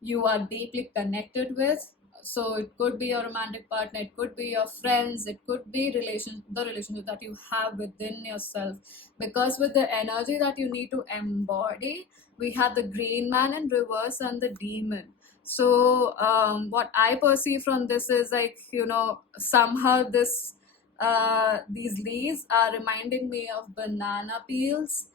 you are deeply connected with. So it could be your romantic partner, it could be your friends, it could be the relationship that you have within yourself. Because with the energy that you need to embody, we have the green man in reverse and the demon. So what I perceive from this is, like, somehow these leaves are reminding me of banana peels.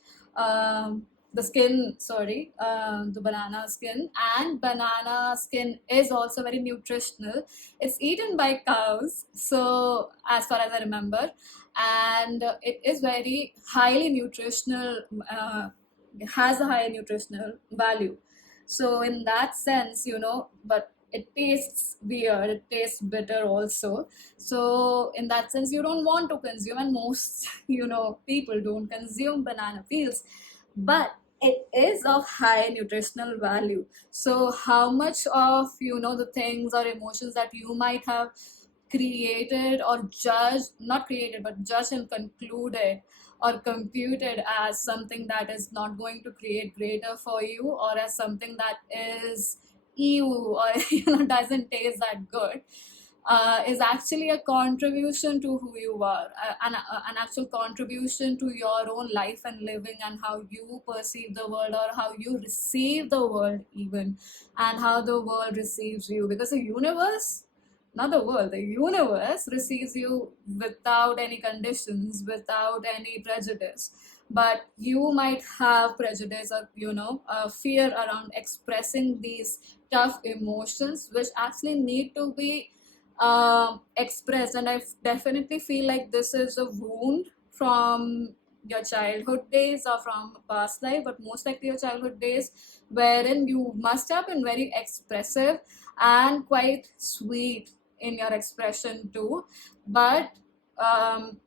The skin, sorry, the banana skin. And banana skin is also very nutritional. It's eaten by cows, so as far as I remember, and it is very highly nutritional, has a high nutritional value. So in that sense, but it tastes weird, it tastes bitter also. So in that sense, you don't want to consume, and most people don't consume banana peels, but it is of high nutritional value. So how much of the things or emotions that you might have created or judged, not created but judged and concluded or computed as something that is not going to create greater for you, or as something that is ew, or doesn't taste that good, is actually a contribution to who you are, an actual contribution to your own life and living, and how you perceive the world, or how you receive the world even, and how the world receives you. Because the universe, not the world, the universe receives you without any conditions, without any prejudice. But you might have prejudice, or fear around expressing these tough emotions, which actually need to be expressed. And I definitely feel like this is a wound from your childhood days or from past life, but most likely your childhood days, wherein you must have been very expressive and quite sweet in your expression too. But um,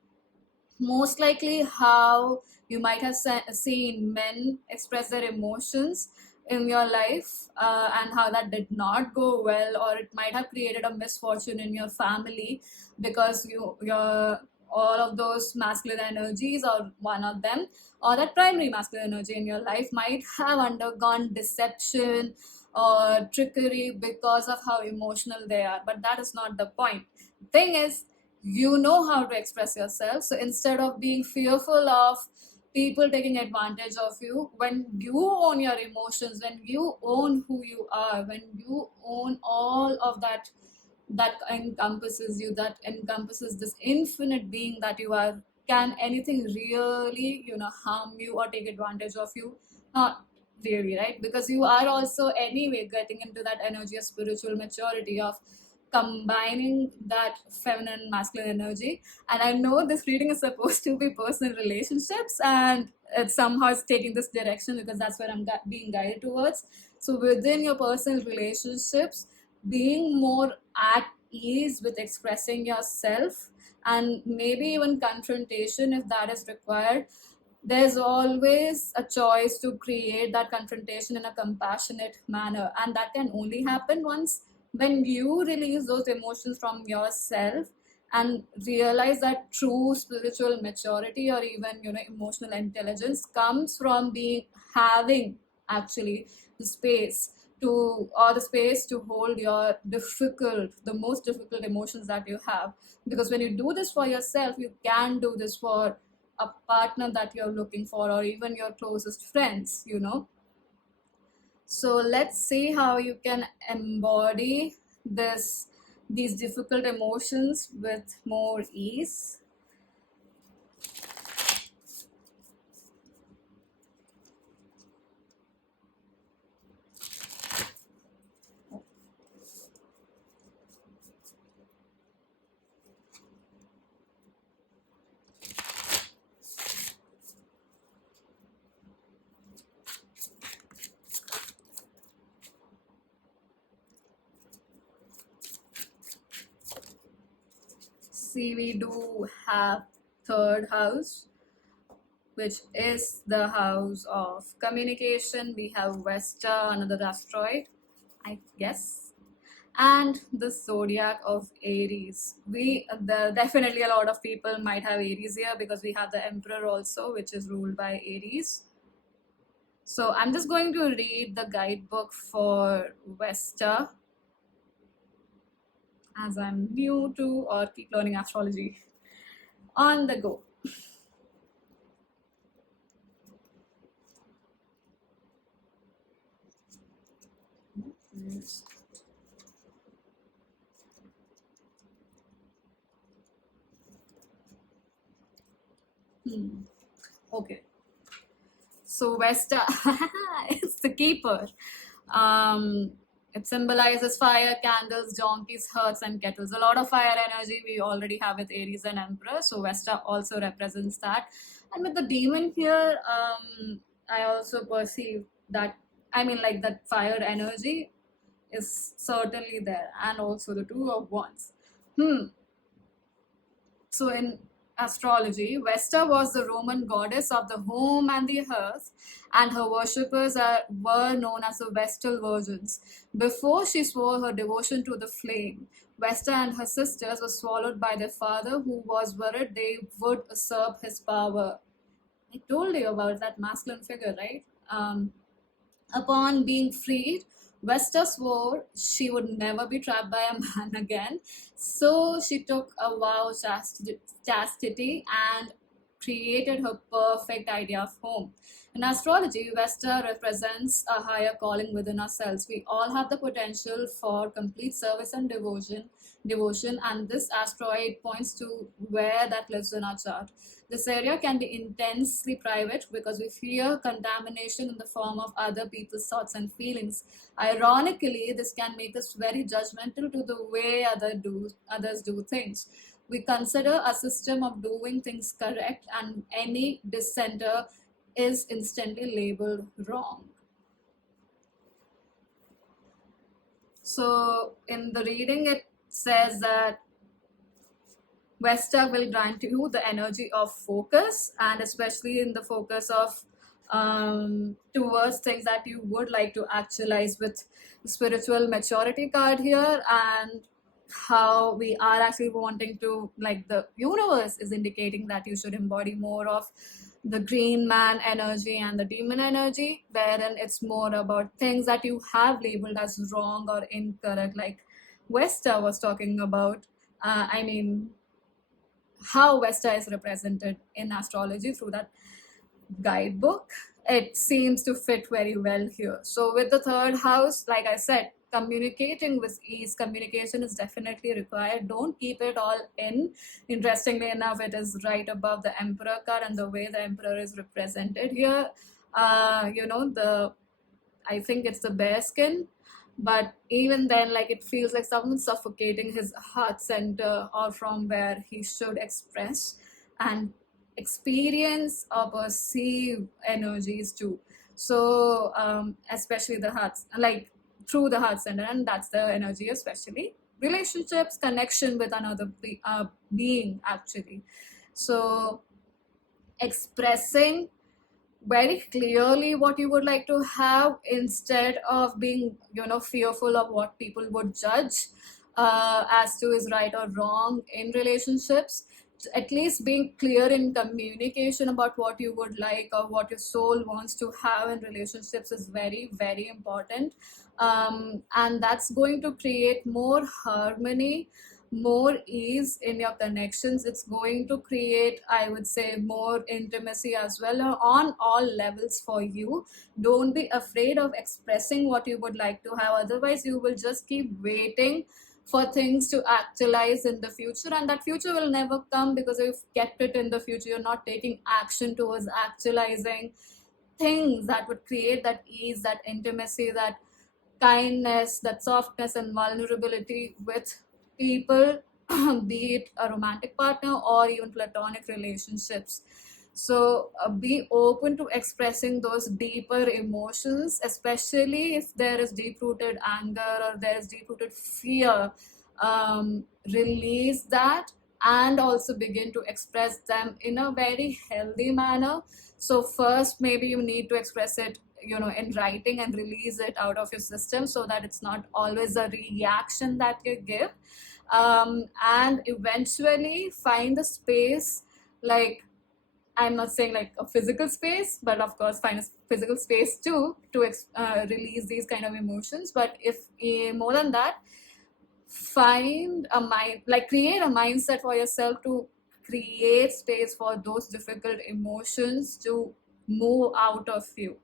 most likely how you might have seen men express their emotions in your life, and how that did not go well, or it might have created a misfortune in your family, because your all of those masculine energies, or one of them, or that primary masculine energy in your life, might have undergone deception or trickery because of how emotional they are. But that is not the point. Thing is, you know how to express yourself. So instead of being fearful of people taking advantage of you, when you own your emotions, when you own who you are, when you own all of that, that encompasses you, that encompasses this infinite being that you are, can anything really harm you or take advantage of you? Not really, right? Because you are also anyway getting into that energy of spiritual maturity, of combining that feminine masculine energy. And I know this reading is supposed to be personal relationships, and it somehow is taking this direction because that's where I'm being guided towards. So within your personal relationships, being more at ease with expressing yourself, and maybe even confrontation if that is required. There's always a choice to create that confrontation in a compassionate manner, and that can only happen once, when you release those emotions from yourself and realize that true spiritual maturity, or even emotional intelligence, comes from being, having actually the space to, or the space to hold your the most difficult emotions that you have. Because when you do this for yourself, you can do this for a partner that you're looking for, or even your closest friends. So let's see how you can embody these difficult emotions with more ease. See, we do have third house, which is the house of communication. We have Vesta, another asteroid, I guess, and the zodiac of Aries. Definitely a lot of people might have Aries here, because we have the Emperor also, which is ruled by Aries. So I'm just going to read the guidebook for Vesta, as I'm new to or keep learning astrology. On the go. Okay. So Vesta, it's the keeper. Um, it symbolizes fire, candles, donkeys, hearts, and kettles. A lot of fire energy we already have with Aries and Emperor. So Vesta also represents that. And with the demon here, I also perceive that, I mean, like that fire energy is certainly there, and also the Two of Wands. Hmm. So in astrology, Vesta was the Roman goddess of the home and the hearth, and her worshippers were known as the Vestal Virgins. Before she swore her devotion to the flame, Vesta and her sisters were swallowed by their father, who was worried they would usurp his power. I told you about that masculine figure, right? Upon being freed, Vesta swore she would never be trapped by a man again. So she took a vow of chastity and created her perfect idea of home. In astrology, Vesta represents a higher calling within ourselves. We all have the potential for complete service and devotion, and this asteroid points to where that lives in our chart. This area can be intensely private because we fear contamination in the form of other people's thoughts and feelings. Ironically, this can make us very judgmental to the way others do things. We consider a system of doing things correct, and any dissenter is instantly labeled wrong. So, in the reading, it says that Vesta will grant you the energy of focus, and especially in the focus of towards things that you would like to actualize with spiritual maturity card here, and how we are actually wanting to, like, the universe is indicating that you should embody more of the green man energy and the demon energy, wherein it's more about things that you have labeled as wrong or incorrect, like Vesta was talking about. I mean, how Vesta is represented in astrology through that guidebook, it seems to fit very well here. So, with the third house, like I said, communicating with ease, communication is definitely required. Don't keep it all in. Interestingly enough, it is right above the Emperor card, and the way the Emperor is represented here, the I think it's the bear skin, but even then, like, it feels like someone's suffocating his heart center or from where he should express and experience or perceive energies too. So, especially the hearts, like through the heart center, and that's the energy, especially relationships, connection with another being, actually. So, expressing very clearly what you would like to have instead of being fearful of what people would judge as to is right or wrong in relationships. At least being clear in communication about what you would like or what your soul wants to have in relationships is very, very important. And that's going to create more harmony, more ease in your connections. It's going to create, I would say, more intimacy as well on all levels for you. Don't be afraid of expressing what you would like to have, otherwise you will just keep waiting for things to actualize in the future, and that future will never come because you've kept it in the future. You're not taking action towards actualizing things that would create that ease, that intimacy, that kindness, that softness and vulnerability with people, be it a romantic partner or even platonic relationships. So be open to expressing those deeper emotions, especially if there is deep rooted anger or there is deep rooted fear. Release that and also begin to express them in a very healthy manner. So, first, maybe you need to express it in writing and release it out of your system so that it's not always a reaction that you give. And eventually find a space, like, I'm not saying like a physical space, but of course find a physical space too to release these kind of emotions. But if more than that, find a mind, like create a mindset for yourself to create space for those difficult emotions to move out of you.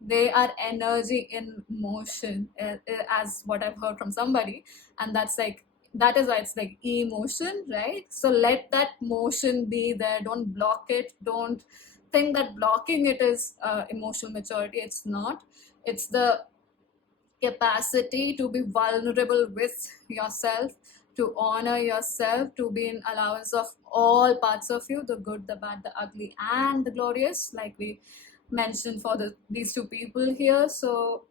They are energy in motion, as what I've heard from somebody, and that is why it's like emotion, right? So let that motion be there. Don't block it. Don't think that blocking it is emotional maturity. It's not. It's the capacity to be vulnerable with yourself, to honor yourself, to be in allowance of all parts of you, the good, the bad, the ugly, and the glorious, like we mentioned for these two people here. So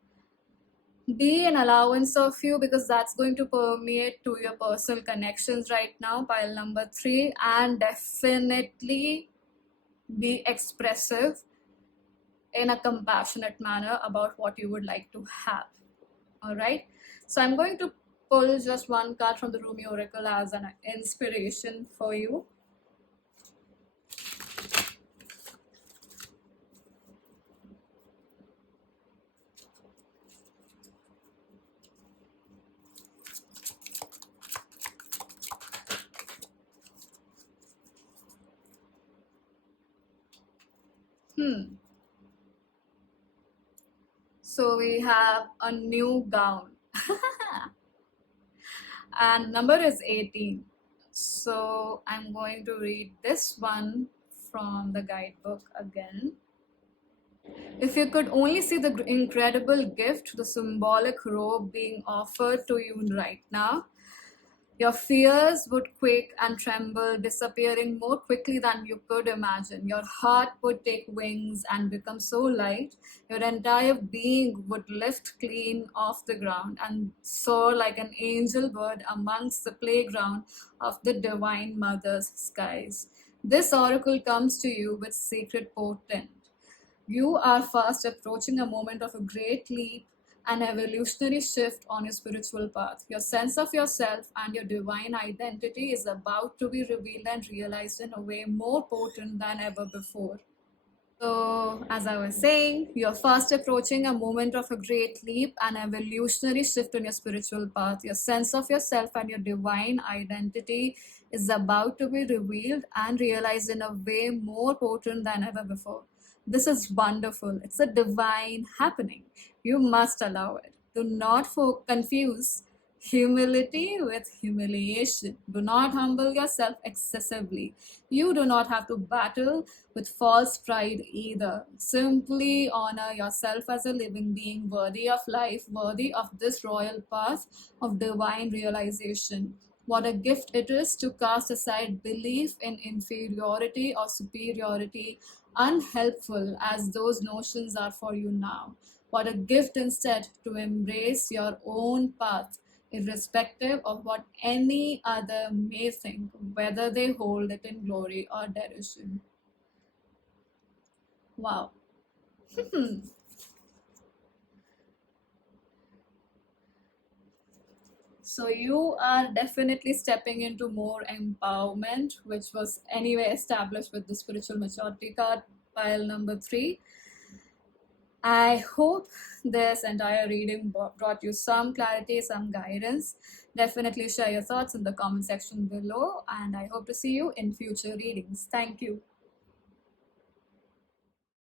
Be an allowance of you, because that's going to permeate to your personal connections right now, pile number 3. And definitely be expressive in a compassionate manner about what you would like to have. All right, so I'm going to pull just one card from the Rumi Oracle as an inspiration for you. So we have a new gown, and number is 18. So I'm going to read this one from the guidebook again. If you could only see the incredible gift, the symbolic robe being offered to you right now, your fears would quake and tremble, disappearing more quickly than you could imagine. Your heart would take wings and become so light, your entire being would lift clean off the ground and soar like an angel bird amongst the playground of the Divine Mother's skies. This oracle comes to you with secret portent. You are fast approaching a moment of a great leap, an evolutionary shift on your spiritual path. Your sense of yourself and your divine identity is about to be revealed and realized in a way more potent than ever before. So, as I was saying, you're fast approaching a moment of a great leap, an evolutionary shift on your spiritual path. Your sense of yourself and your divine identity is about to be revealed and realized in a way more potent than ever before. This is wonderful. It's a divine happening. You must allow it. Do not confuse humility with humiliation. Do not humble yourself excessively. You do not have to battle with false pride either. Simply honor yourself as a living being worthy of life, worthy of this royal path of divine realization. What a gift it is to cast aside belief in inferiority or superiority, unhelpful as those notions are for you now. What a gift instead to embrace your own path, irrespective of what any other may think, whether they hold it in glory or derision. Wow. So you are definitely stepping into more empowerment, which was anyway established with the spiritual maturity card, pile number 3. I hope this entire reading brought you some clarity, some guidance. Definitely share your thoughts in the comment section below, and I hope to see you in future readings. Thank you.